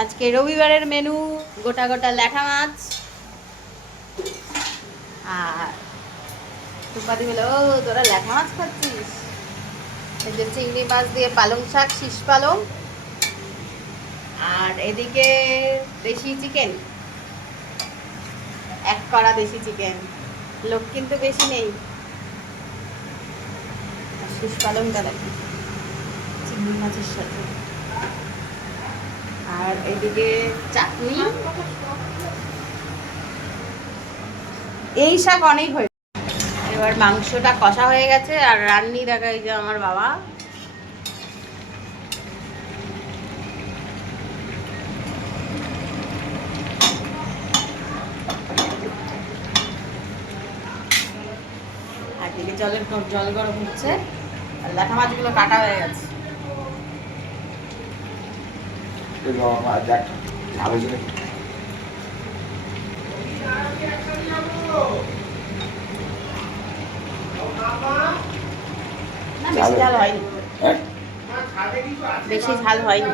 আজকে রবিবারের মেনু গোটা গোটা ল্যাঠা মাছ। আর টুপাদি বলে, ও তোরা ল্যাঠা মাছ খাচ্ছিস? এই যে চিংড়ি মাছ দিয়ে পালং শাক, শীষ পালং। আর এদিকে দেশি চিকেন, এক কড়া দেশি চিকেন। লোক কিন্তু বেশি নেই। শীষ পালংটা দেখি চিংড়ি মাছের সাথে। আর এদিকে চাটনি। এই শাক অনেক হয়ে, এবার মাংসটা কষা হয়ে গেছে। আর রান্নি দেখা, এই যে আমার বাবা। আর দিকে জল গরম হচ্ছে। আর ল্যাঠা মাছগুলো কাটা হয়ে গেছে। বেশি ঝাল হয়নি, বেশি ঝাল হয়নি।